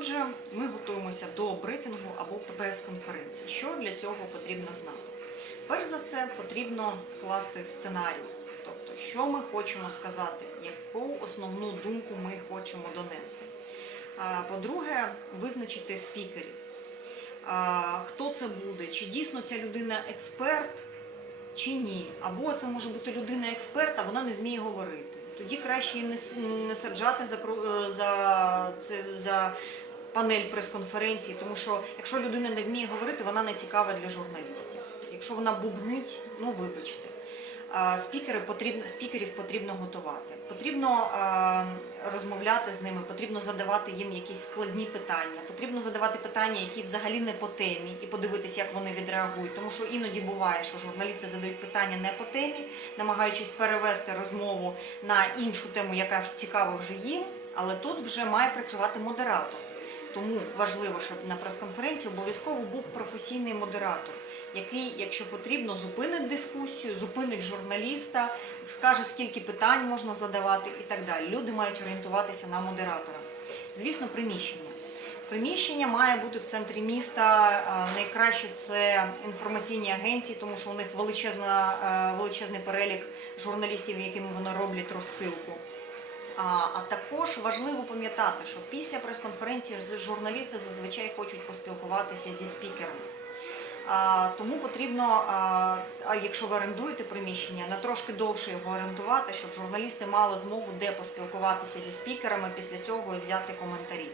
Отже, ми готуємося до брифінгу або прес-конференції. Що для цього потрібно знати? Перш за все, потрібно скласти сценарій, тобто, що ми хочемо сказати, яку основну думку ми хочемо донести. По-друге, визначити спікерів. Хто це буде? Чи дійсно ця людина експерт, чи ні? Або це може бути людина експерт, а вона не вміє говорити. Тоді краще не, саджати за, за, за панель прес-конференції, тому що якщо людина не вміє говорити, вона не цікава для журналістів. Якщо вона бубнить, ну вибачте. Спікери потрібно, спікерів потрібно готувати. Потрібно е, розмовляти з ними, потрібно задавати їм якісь складні питання, потрібно задавати питання, які взагалі не по темі, і подивитися, як вони відреагують. Тому що іноді буває, що журналісти задають питання не по темі, намагаючись перевести розмову на іншу тему, яка цікава вже їм, але тут вже має працювати модератор. Тому важливо, щоб на прес-конференції обов'язково був професійний модератор, який, якщо потрібно, зупинить дискусію, зупинить журналіста, скаже, скільки питань можна задавати і так далі. Люди мають орієнтуватися на модератора. Звісно, приміщення. Приміщення має бути в центрі міста. Найкраще це інформаційні агенції, тому що у них величезна, величезний перелік журналістів, якими вони роблять розсилку. А, також важливо пам'ятати, що після прес-конференції журналісти зазвичай хочуть поспілкуватися зі спікерами. Тому потрібно, якщо ви орендуєте приміщення, на трошки довше його орендувати, щоб журналісти мали змогу де поспілкуватися зі спікерами, після цього і взяти коментарі.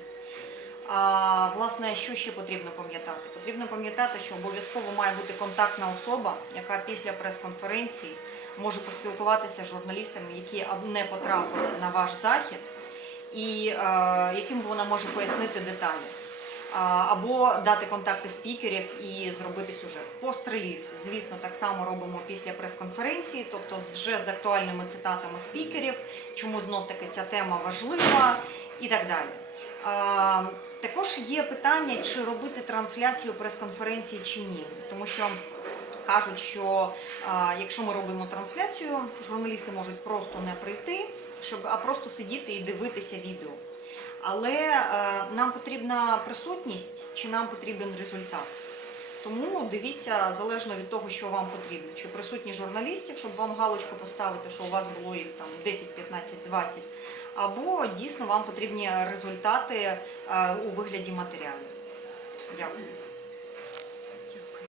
А, власне, що ще потрібно пам'ятати? Потрібно пам'ятати, що обов'язково має бути контактна особа, яка після прес-конференції може поспілкуватися з журналістами, які не потрапили на ваш захід, і е, яким вона може пояснити деталі. Або дати контакти спікерів і зробити сюжет. Пост-реліз, звісно, так само робимо після прес-конференції, тобто вже з актуальними цитатами спікерів, чому знов таки ця тема важлива і так далі. А, Також є питання, чи робити трансляцію прес-конференції чи ні, тому що кажуть, що а, якщо ми робимо трансляцію, журналісти можуть просто не прийти, щоб, а просто сидіти і дивитися відео. Але е, нам потрібна присутність чи нам потрібен результат. Тому дивіться залежно від того, що вам потрібно. Чи присутні журналістів, щоб вам галочку поставити, що у вас було їх там 10, 15, 20, або дійсно вам потрібні результати е, у вигляді матеріалів. Дякую.